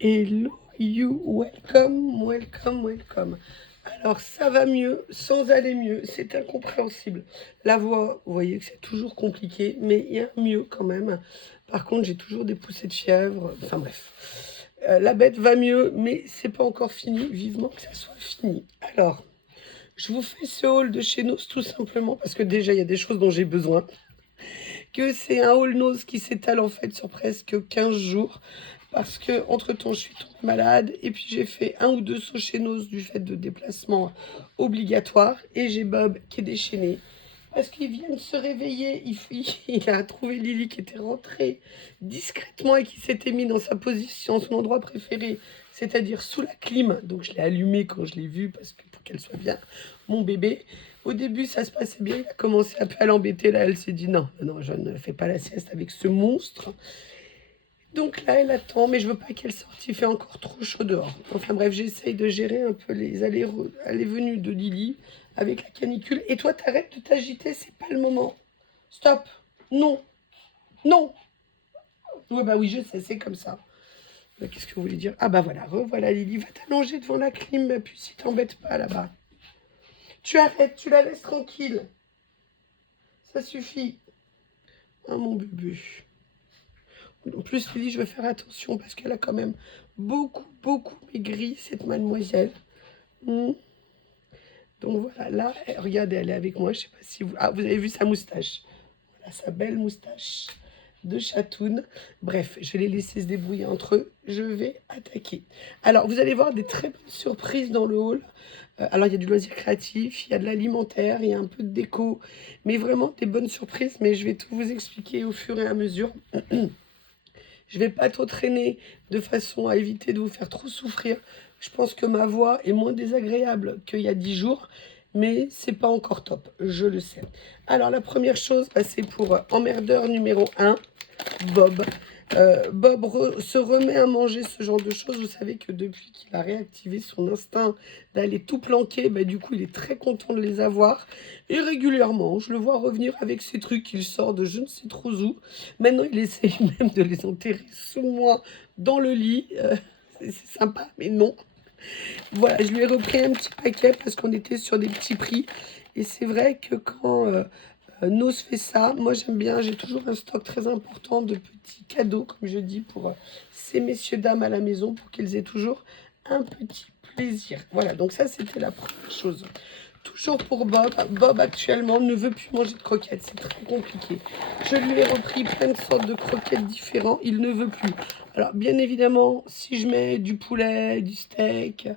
Hello you, welcome, welcome, welcome. Alors ça va mieux sans aller mieux, c'est incompréhensible. La voix, vous voyez que c'est toujours compliqué, mais il y a mieux quand même. Par contre, j'ai toujours des poussées de fièvre, enfin bref. La bête va mieux, mais c'est pas encore fini, vivement que ça soit fini. Alors, je vous fais ce haul de chez Nose tout simplement parce que déjà il y a des choses dont j'ai besoin. Que c'est un haul Nose qui s'étale en fait sur presque 15 jours. Parce que entre temps je suis tombée malade et puis j'ai fait un ou deux sauts chez Nose du fait de déplacements obligatoires. Et j'ai Bob qui est déchaîné. Parce qu'il vient de se réveiller, il a trouvé Lily qui était rentrée discrètement et qui s'était mis dans sa position, son endroit préféré, c'est-à-dire sous la clim. Donc je l'ai allumé quand je l'ai vu parce que pour qu'elle soit bien, mon bébé. Au début, ça se passait bien, il a commencé un peu à l'embêter. Là, elle s'est dit non, non, je ne fais pas la sieste avec ce monstre. Donc là, elle attend, mais je veux pas qu'elle sorte, il fait encore trop chaud dehors. Enfin bref, j'essaye de gérer un peu les allées-venues de Lily avec la canicule. Et toi, t'arrêtes de t'agiter, c'est pas le moment. Stop. Non. Non. Ouais, bah oui, je sais, c'est comme ça. Qu'est-ce que vous voulez dire? Ah bah voilà, revoilà Lily. Va t'allonger devant la clim, ma puce, si t'embête pas là-bas. Tu arrêtes, tu la laisses tranquille. Ça suffit. Ah mon bébé. En plus, Lily, je vais faire attention parce qu'elle a quand même beaucoup, beaucoup maigri, cette mademoiselle. Hmm. Donc voilà, là, regardez, elle est avec moi. Je sais pas si vous... Ah, vous avez vu sa moustache. Voilà, sa belle moustache de chatoune. Bref, je vais les laisser se débrouiller entre eux. Je vais attaquer. Alors, vous allez voir des très bonnes surprises dans le hall. Alors, il y a du loisir créatif, il y a de l'alimentaire, il y a un peu de déco. Mais vraiment des bonnes surprises. Mais je vais tout vous expliquer au fur et à mesure. Je vais pas trop traîner de façon à éviter de vous faire trop souffrir. Je pense que ma voix est moins désagréable qu'il y a 10 jours, mais c'est pas encore top, je le sais. Alors la première chose, bah, c'est pour emmerdeur numéro 1, Bob. Bob se remet à manger ce genre de choses. Vous savez que depuis qu'il a réactivé son instinct d'aller tout planquer, bah, du coup, il est très content de les avoir. Et régulièrement, je le vois revenir avec ces trucs qu'il sort de je ne sais trop où. Maintenant, il essaye même de les enterrer sous moi dans le lit. C'est sympa, mais non. Voilà, je lui ai repris un petit paquet parce qu'on était sur des petits prix. Et c'est vrai que quand Nos fait ça, moi j'aime bien, j'ai toujours un stock très important de petits cadeaux, comme je dis, pour ces messieurs dames à la maison, pour qu'ils aient toujours un petit plaisir. Voilà, donc ça c'était la première chose. Toujours pour Bob. Bob actuellement ne veut plus manger de croquettes, c'est très compliqué. Je lui ai repris plein de sortes de croquettes différents, il ne veut plus. Alors bien évidemment, si je mets du poulet, du steak,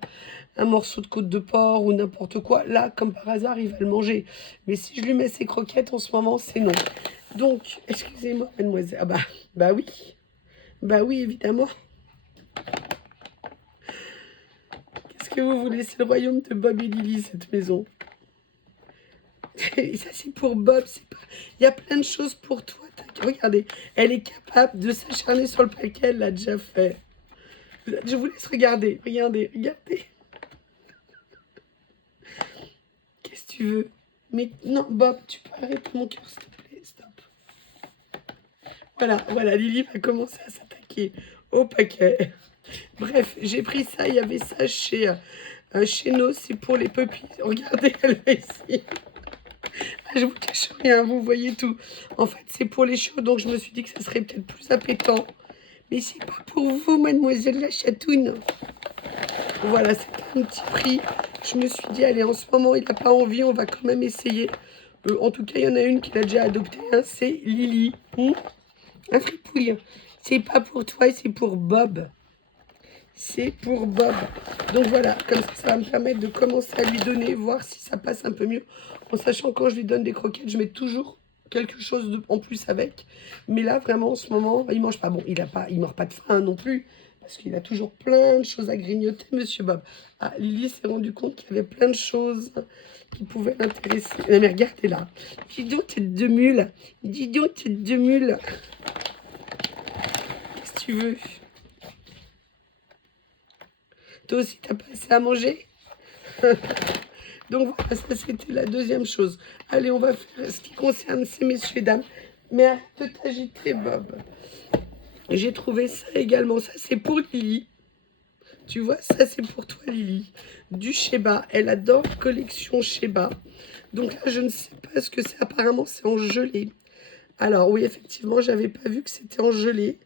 un morceau de côte de porc ou n'importe quoi, là, comme par hasard, il va le manger. Mais si je lui mets ses croquettes en ce moment, c'est non. Donc, excusez-moi, mademoiselle. Ah bah oui. Bah oui, évidemment. Qu'est-ce que vous voulez? C'est le royaume de Bob et Lily, cette maison. Et ça, c'est pour Bob. C'est pas... Il y a plein de choses pour toi. Regardez, elle est capable de s'acharner sur le paquet. Elle l'a déjà fait. Je vous laisse regarder. Regardez, regardez. Qu'est-ce que tu veux? Mais non, Bob, tu peux arrêter mon cœur, s'il te plaît. Stop. Voilà, voilà, Lily va commencer à s'attaquer au paquet. Bref, j'ai pris ça. Il y avait ça chez Nos. C'est pour les puppies. Regardez, elle va ici. Ah, je vous cache rien, vous voyez tout. En fait, c'est pour les chiots, donc je me suis dit que ça serait peut-être plus appétant. Mais c'est pas pour vous, mademoiselle la chatoune. Voilà, c'était un petit prix. Je me suis dit, allez, en ce moment, il n'a pas envie, on va quand même essayer. En tout cas, il y en a une qu'il a déjà adoptée, hein, c'est Lily. Un fripouille. C'est pas pour toi, c'est pour Bob. C'est pour Bob. Donc voilà, comme ça va me permettre de commencer à lui donner, voir si ça passe un peu mieux. En sachant que quand je lui donne des croquettes, je mets toujours quelque chose en plus avec. Mais là, vraiment, en ce moment, il mange pas. Bon, il mord pas de faim non plus, parce qu'il a toujours plein de choses à grignoter, monsieur Bob. Ah, Lily s'est rendu compte qu'il y avait plein de choses qui pouvaient l'intéresser. Mais regardez là. Dis donc, tête de mule. Dis donc, tête de mule. Qu'est-ce que tu veux? Toi aussi, t'as pas assez à manger? Donc voilà, ça c'était la deuxième chose. Allez, on va faire ce qui concerne ces messieurs dames. Mais arrête de t'agiter, Bob. J'ai trouvé ça également. Ça, c'est pour Lily. Tu vois, ça c'est pour toi Lily. Du Sheba, elle adore la collection Sheba. Donc là, je ne sais pas ce que c'est. Apparemment, c'est en gelée. Alors oui, effectivement, j'avais pas vu que c'était en gelée.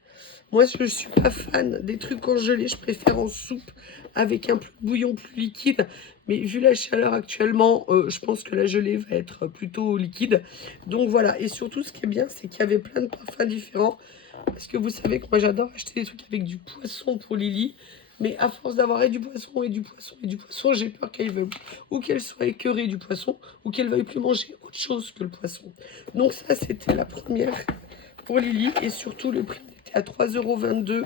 Moi, je ne suis pas fan des trucs en gelée. Je préfère en soupe avec un bouillon plus liquide. Mais vu la chaleur actuellement, je pense que la gelée va être plutôt liquide. Donc voilà. Et surtout, ce qui est bien, c'est qu'il y avait plein de parfums différents. Parce que vous savez que moi, j'adore acheter des trucs avec du poisson pour Lily. Mais à force d'avoir et du poisson et du poisson et du poisson, j'ai peur qu'elle veuille ou qu'elle soit écœurée du poisson ou qu'elle veuille plus manger autre chose que le poisson. Donc ça, c'était la première pour Lily. Et surtout, le prix était à 3,22 €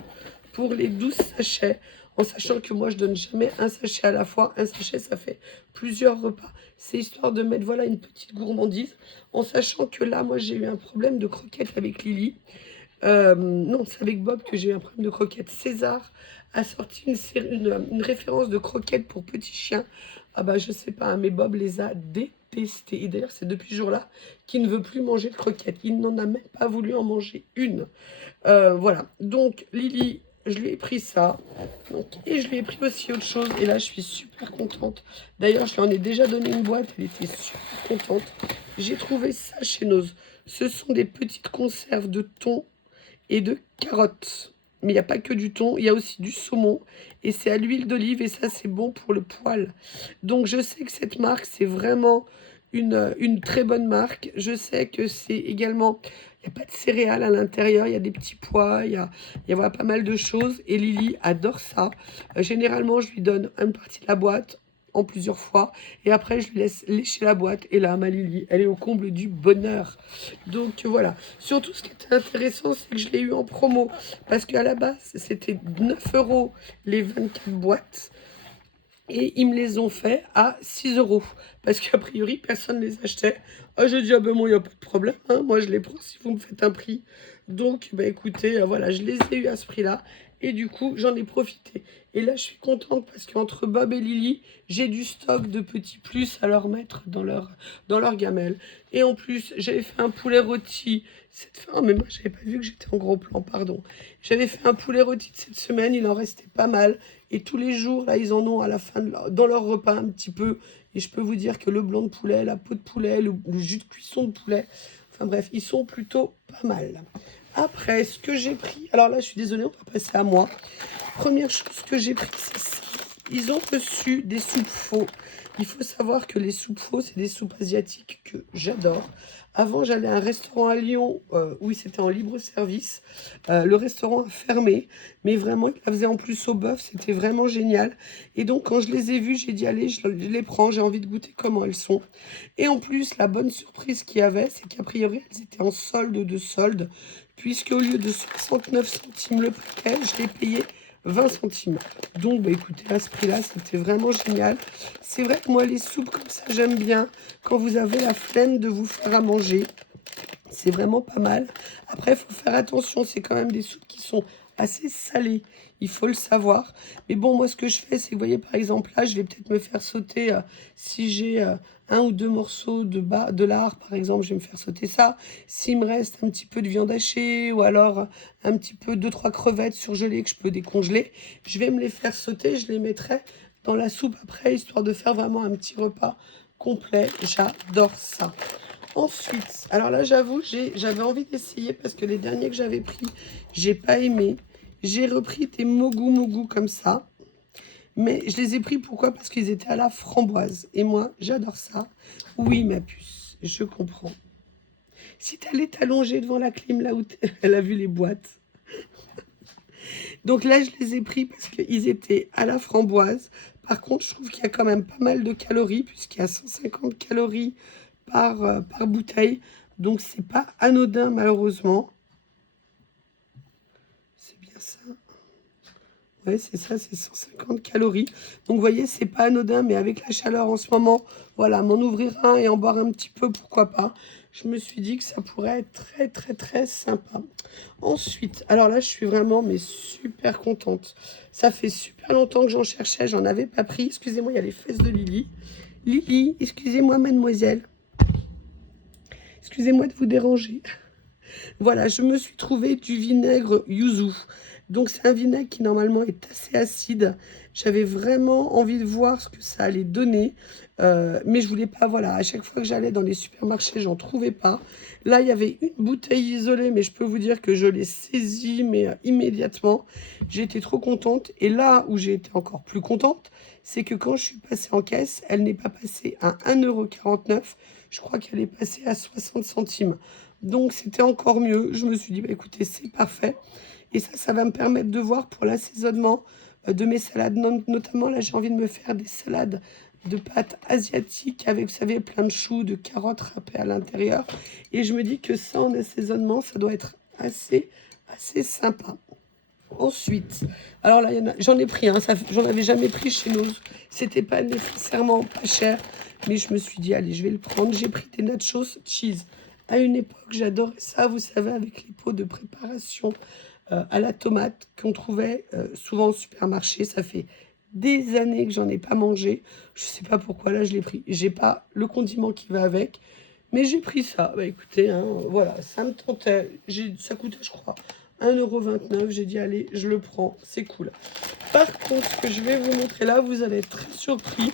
pour les 12 sachets. En sachant que moi, je donne jamais un sachet à la fois. Un sachet, ça fait plusieurs repas. C'est histoire de mettre, voilà, une petite gourmandise. En sachant que là, moi, j'ai eu un problème de croquettes avec Lily. Non, c'est avec Bob que j'ai eu un problème de croquettes. César a sorti une référence de croquettes pour petits chiens. Ah bah je sais pas, hein, mais Bob les a détestées. Et d'ailleurs, c'est depuis ce jour-là qu'il ne veut plus manger de croquettes. Il n'en a même pas voulu en manger une. Voilà. Donc, Lily, je lui ai pris ça. Donc, et je lui ai pris aussi autre chose. Et là, je suis super contente. D'ailleurs, je lui en ai déjà donné une boîte. Elle était super contente. J'ai trouvé ça chez Noz. Ce sont des petites conserves de thon et de carottes. Mais il n'y a pas que du thon, il y a aussi du saumon. Et c'est à l'huile d'olive et ça, c'est bon pour le poil. Donc, je sais que cette marque, c'est vraiment une très bonne marque. Je sais que c'est également... Il n'y a pas de céréales à l'intérieur, il y a des petits pois, il y a voilà, pas mal de choses. Et Lily adore ça. Généralement, je lui donne une partie de la boîte en plusieurs fois. Et après, je lui laisse lécher la boîte. Et là, ma Lily, elle est au comble du bonheur. Donc voilà. Surtout, ce qui était intéressant, c'est que je l'ai eu en promo. Parce qu'à la base, c'était 9 € les 24 boîtes. Et ils me les ont fait à 6 €. Parce qu'a priori, personne ne les achetait. Ah, j'ai dit, ah ben moi, il n'y a pas de problème. Hein. Moi, je les prends si vous me faites un prix. Donc, bah, écoutez, voilà, je les ai eu à ce prix-là. Et du coup, j'en ai profité. Et là, je suis contente parce qu'entre Bob et Lily, j'ai du stock de petits plus à leur mettre dans leur gamelle. Et en plus, j'avais fait un poulet rôti. Oh, mais moi, j'avais pas vu que j'étais en gros plan, pardon. J'avais fait un poulet rôti de cette semaine, il en restait pas mal. Et tous les jours, là, ils en ont à la fin dans leur repas un petit peu. Et je peux vous dire que le blanc de poulet, la peau de poulet, le jus de cuisson de poulet, enfin bref, ils sont plutôt pas mal. Après, ce que j'ai pris, alors là, je suis désolée, on va passer à moi. Première chose que j'ai pris, c'est ça. Ils ont reçu des soupes faux. Il faut savoir que les soupes faux, c'est des soupes asiatiques que j'adore. Avant, j'allais à un restaurant à Lyon où c'était en libre service. Le restaurant a fermé, mais vraiment, il la faisait en plus au bœuf. C'était vraiment génial. Et donc, quand je les ai vus, j'ai dit, allez, je les prends. J'ai envie de goûter comment elles sont. Et en plus, la bonne surprise qu'il y avait, c'est qu'a priori, elles étaient en solde de solde, puisque au lieu de 69 centimes le paquet, je l'ai payé 20 centimes. Donc, bah, écoutez, à ce prix-là, c'était vraiment génial. C'est vrai que moi, les soupes comme ça, j'aime bien. Quand vous avez la flemme de vous faire à manger, c'est vraiment pas mal. Après, il faut faire attention. C'est quand même des soupes qui sont assez salées. Il faut le savoir. Mais bon, moi, ce que je fais, c'est que, vous voyez, par exemple, là, je vais peut-être me faire sauter, si j'ai un ou deux morceaux de lard, par exemple, je vais me faire sauter ça. S'il me reste un petit peu de viande hachée ou alors un petit peu, 2-3 crevettes surgelées que je peux décongeler, je vais me les faire sauter. Je les mettrai dans la soupe après, histoire de faire vraiment un petit repas complet. J'adore ça. Ensuite, alors là, j'avoue, j'avais envie d'essayer parce que les derniers que j'avais pris, j'ai pas aimé. J'ai repris des Mogu Mogu comme ça. Mais je les ai pris, pourquoi? Parce qu'ils étaient à la framboise. Et moi, j'adore ça. Oui, ma puce, je comprends. Si t'allais t'allonger devant la clim, là où elle a vu les boîtes. Donc là, je les ai pris parce qu'ils étaient à la framboise. Par contre, je trouve qu'il y a quand même pas mal de calories, puisqu'il y a 150 calories par bouteille. Donc, c'est pas anodin, malheureusement. C'est bien ça. Ouais, c'est ça, c'est 150 calories. Donc, vous voyez, c'est pas anodin, mais avec la chaleur en ce moment, voilà, m'en ouvrir un et en boire un petit peu, pourquoi pas. Je me suis dit que ça pourrait être très, très, très sympa. Ensuite, alors là, je suis vraiment, mais super contente. Ça fait super longtemps que j'en cherchais, j'en avais pas pris. Excusez-moi, il y a les fesses de Lily. Lily, excusez-moi, mademoiselle. Excusez-moi de vous déranger. Voilà, je me suis trouvé du vinaigre yuzu. Donc c'est un vinaigre qui normalement est assez acide. J'avais vraiment envie de voir ce que ça allait donner. Mais je voulais pas, voilà, à chaque fois que j'allais dans les supermarchés, j'en trouvais pas. Là, il y avait une bouteille isolée, mais je peux vous dire que je l'ai saisie, mais immédiatement. J'ai été trop contente. Et là où j'ai été encore plus contente, c'est que quand je suis passée en caisse, elle n'est pas passée à 1,49 €. Je crois qu'elle est passée à 60 centimes. Donc c'était encore mieux. Je me suis dit, bah, écoutez, c'est parfait. Et ça va me permettre de voir pour l'assaisonnement de mes salades. Notamment, là, j'ai envie de me faire des salades de pâtes asiatiques avec, vous savez, plein de choux, de carottes râpées à l'intérieur. Et je me dis que ça, en assaisonnement, ça doit être assez sympa. Ensuite, alors là, j'en ai pris, hein, j'en avais jamais pris chez nous. C'était pas nécessairement pas cher, mais je me suis dit, allez, je vais le prendre. J'ai pris des nachos cheese. À une époque, j'adorais ça, vous savez, avec les pots de préparation à la tomate qu'on trouvait souvent au supermarché. Ça fait des années que j'en ai pas mangé. Je sais pas pourquoi, là, je l'ai pris. J'ai pas le condiment qui va avec, mais j'ai pris ça. Bah écoutez, hein, voilà, ça me tentait. Ça coûtait, je crois, 1,29 €. J'ai dit, allez, je le prends, c'est cool. Par contre, ce que je vais vous montrer là, vous allez être très surpris.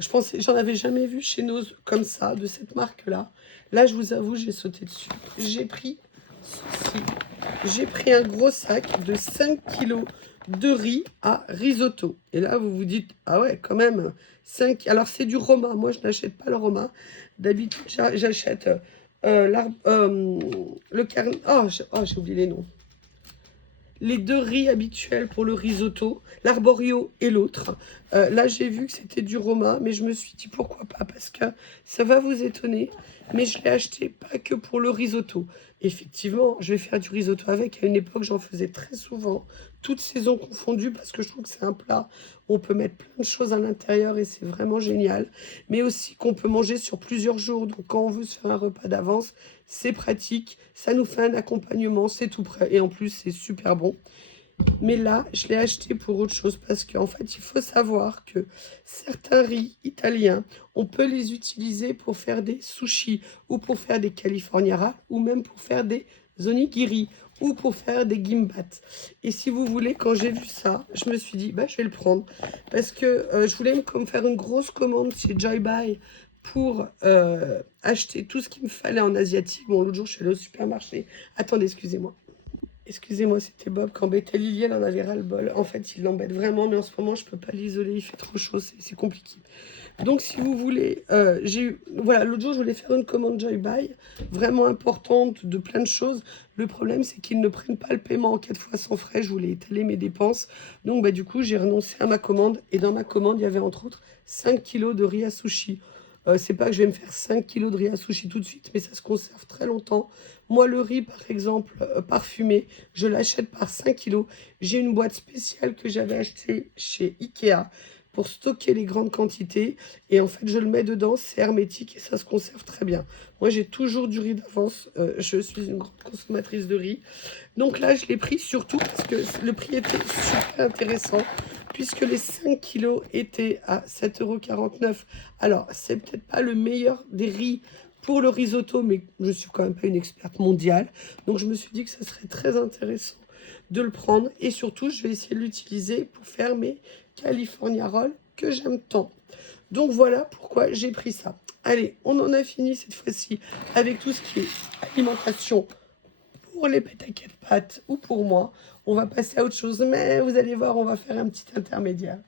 Je pensais, j'en avais jamais vu chez nous comme ça, de cette marque-là. Là, je vous avoue, j'ai sauté dessus. J'ai pris ceci. J'ai pris un gros sac de 5 kilos de riz à risotto. Et là, vous vous dites, ah ouais, quand même, 5. Alors, c'est du Roma. Moi, je n'achète pas le Roma. D'habitude, j'achète le carnet. Oh, j'ai oublié les noms. Les deux riz habituels pour le risotto, l'arborio et l'autre. Là, j'ai vu que c'était du Roma, mais je me suis dit pourquoi pas, parce que ça va vous étonner, mais je l'ai acheté pas que pour le risotto. Effectivement, je vais faire du risotto avec. À une époque, j'en faisais très souvent, toutes saisons confondues, parce que je trouve que c'est un plat où on peut mettre plein de choses à l'intérieur et c'est vraiment génial. Mais aussi qu'on peut manger sur plusieurs jours. Donc, quand on veut se faire un repas d'avance, c'est pratique. Ça nous fait un accompagnement, c'est tout prêt. Et en plus, c'est super bon. Mais là, je l'ai acheté pour autre chose parce qu'en fait, il faut savoir que certains riz italiens, on peut les utiliser pour faire des sushis ou pour faire des californiara ou même pour faire des onigiri ou pour faire des gimbap. Et si vous voulez, quand j'ai vu ça, je me suis dit, bah, je vais le prendre parce que je voulais me faire une grosse commande chez Joy Buy pour acheter tout ce qu'il me fallait en asiatique. Bon, l'autre jour, je suis allée au supermarché. Attendez, excusez-moi. Excusez-moi, c'était Bob. Quand Bethel Liliane en avait ras-le-bol. En fait, il l'embête vraiment, mais en ce moment, je peux pas l'isoler. Il fait trop chaud, c'est compliqué. Donc, si vous voulez, voilà, l'autre jour, je voulais faire une commande Joy Buy, vraiment importante, de plein de choses. Le problème, c'est qu'ils ne prennent pas le paiement en 4 fois sans frais. Je voulais étaler mes dépenses. Donc, bah, du coup, j'ai renoncé à ma commande. Et dans ma commande, il y avait entre autres 5 kilos de riz à sushi. C'est pas que je vais me faire 5 kilos de riz à sushi tout de suite, mais ça se conserve très longtemps. Moi, le riz, par exemple, parfumé, je l'achète par 5 kilos. J'ai une boîte spéciale que j'avais achetée chez Ikea pour stocker les grandes quantités. Et en fait, je le mets dedans, c'est hermétique et ça se conserve très bien. Moi, j'ai toujours du riz d'avance. Je suis une grande consommatrice de riz. Donc là, je l'ai pris surtout parce que le prix était super intéressant, puisque les 5 kilos étaient à 7,49 €. Alors, c'est peut-être pas le meilleur des riz pour le risotto, mais je suis quand même pas une experte mondiale. Donc, je me suis dit que ça serait très intéressant de le prendre. Et surtout, je vais essayer de l'utiliser pour faire mes California Rolls que j'aime tant. Donc, voilà pourquoi j'ai pris ça. Allez, on en a fini cette fois-ci avec tout ce qui est alimentation pour les pétaquets de pâtes ou pour moi. On va passer à autre chose, mais vous allez voir, on va faire un petit intermédiaire.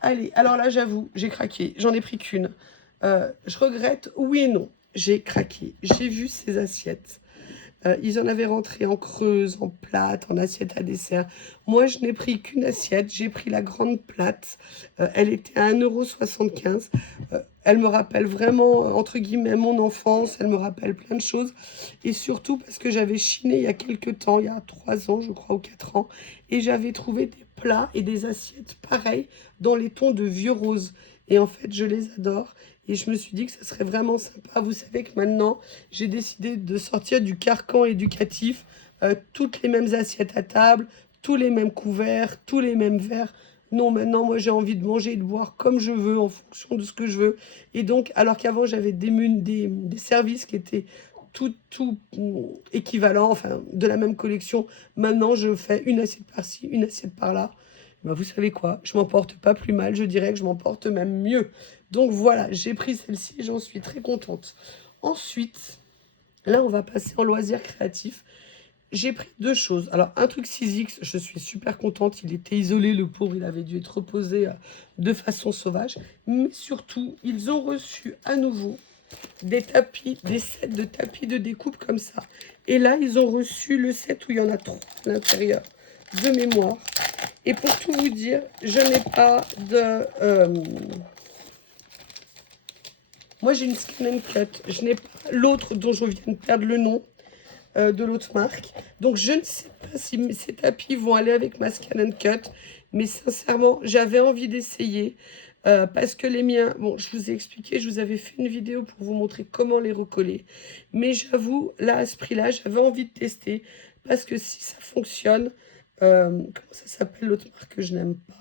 Allez, alors là, j'avoue, j'ai craqué. J'en ai pris qu'une. Je regrette, oui et non. J'ai craqué. J'ai vu ces assiettes. Ils en avaient rentré en creuse, en plate, en assiette à dessert. Moi, je n'ai pris qu'une assiette. J'ai pris la grande plate. Elle était à 1,75 €. Elle me rappelle vraiment, entre guillemets, mon enfance. Elle me rappelle plein de choses. Et surtout parce que j'avais chiné il y a quelques temps, il y a 3 ans, je crois, ou 4 ans. Et j'avais trouvé des plats et des assiettes pareilles dans les tons de vieux rose. Et en fait, je les adore. Et je me suis dit que ça serait vraiment sympa. Vous savez que maintenant, j'ai décidé de sortir du carcan éducatif. Toutes les mêmes assiettes à table, tous les mêmes couverts, tous les mêmes verres. Non, maintenant, moi, j'ai envie de manger et de boire comme je veux, en fonction de ce que je veux. Et donc, alors qu'avant, j'avais des services qui étaient tout équivalent, enfin, de la même collection. Maintenant, je fais une assiette par-ci, une assiette par-là. Ben, vous savez quoi? Je m'en porte pas plus mal, je dirais que je m'en porte même mieux. Donc voilà, j'ai pris celle-ci, j'en suis très contente. Ensuite, là, on va passer en loisirs créatifs. J'ai pris deux choses. Alors, un truc 6X, je suis super contente. Il était isolé, le pauvre, il avait dû être reposé de façon sauvage. Mais surtout, ils ont reçu à nouveau des tapis, des sets de tapis de découpe comme ça. Et là, ils ont reçu le set où il y en a 3 à l'intérieur de mémoire. Et pour tout vous dire, je n'ai pas de... moi, j'ai une Scan & Cut. Je n'ai pas l'autre dont je viens de perdre le nom. De l'autre marque. Donc, je ne sais pas si ces tapis vont aller avec ma Scan & Cut. Mais sincèrement, j'avais envie d'essayer. Parce que les miens, bon, je vous ai expliqué, je vous avais fait une vidéo pour vous montrer comment les recoller. Mais j'avoue, là, à ce prix-là, j'avais envie de tester. Parce que si ça fonctionne, comment ça s'appelle l'autre marque que je n'aime pas?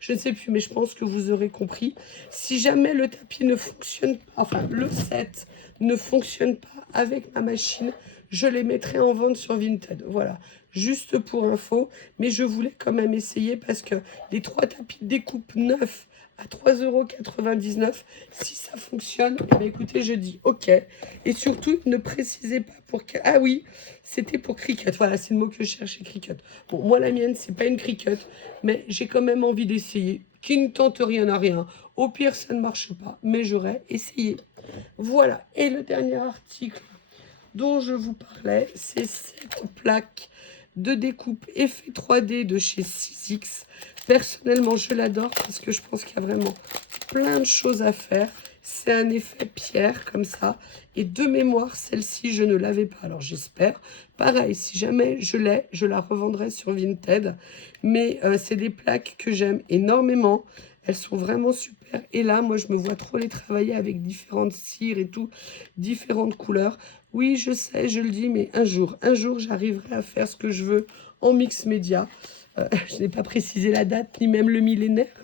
Je ne sais plus, mais je pense que vous aurez compris. Si jamais le tapis ne fonctionne pas, enfin, le set ne fonctionne pas avec ma machine, je les mettrai en vente sur Vinted. Voilà, juste pour info. Mais je voulais quand même essayer parce que les 3 tapis de découpe neufs à 3,99 €, si ça fonctionne, eh bien, écoutez, je dis OK. Et surtout, ne précisez pas pour... Ah oui, c'était pour Cricut. Voilà, c'est le mot que je cherchais, Cricut. Bon, moi, la mienne, c'est pas une Cricut, mais j'ai quand même envie d'essayer. Qui ne tente rien à rien. Au pire, ça ne marche pas, mais j'aurais essayé. Voilà. Et le dernier article dont je vous parlais, c'est cette plaque de découpe effet 3D de chez 6X. Personnellement, je l'adore parce que je pense qu'il y a vraiment plein de choses à faire. C'est un effet pierre comme ça. Et de mémoire, celle-ci, je ne l'avais pas. Alors j'espère. Pareil, si jamais je l'ai, je la revendrai sur Vinted. Mais c'est des plaques que j'aime énormément. Elles sont vraiment super. Et là, moi, je me vois trop les travailler avec différentes cires et tout, différentes couleurs. Oui, je sais, je le dis, mais un jour, j'arriverai à faire ce que je veux en mix média. Je n'ai pas précisé la date, ni même le millénaire.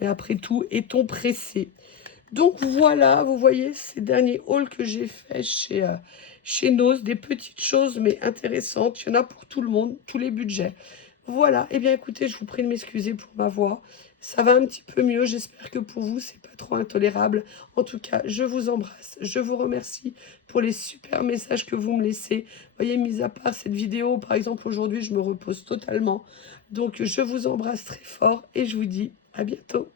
Mais après tout, est-on pressé? Donc voilà, vous voyez ces derniers hauls que j'ai fait chez Nose, des petites choses mais intéressantes. Il y en a pour tout le monde, tous les budgets. Voilà, eh bien écoutez, je vous prie de m'excuser pour ma voix. Ça va un petit peu mieux, j'espère que pour vous, c'est pas trop intolérable. En tout cas, je vous embrasse, je vous remercie pour les super messages que vous me laissez. Vous voyez, mis à part cette vidéo, par exemple, aujourd'hui, je me repose totalement. Donc, je vous embrasse très fort et je vous dis à bientôt.